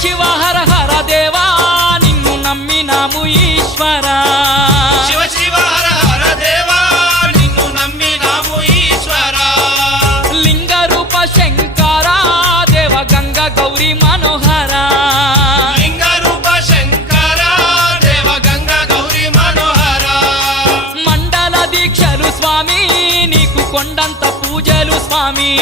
శివ హర హర దేవా నిన్ను నమ్మినాము ఈశ్వరా శివ శివ హర హర దేవా నిన్ను నమ్మినాము ఈశ్వరా లింగ రూప శంకర దేవ గంగ గౌరీ మనోహర లింగ రూప శంకర దేవ గంగ గౌరీ మనోహర మండల దీక్షలు స్వామి నీకు కొండంత పూజలు స్వామి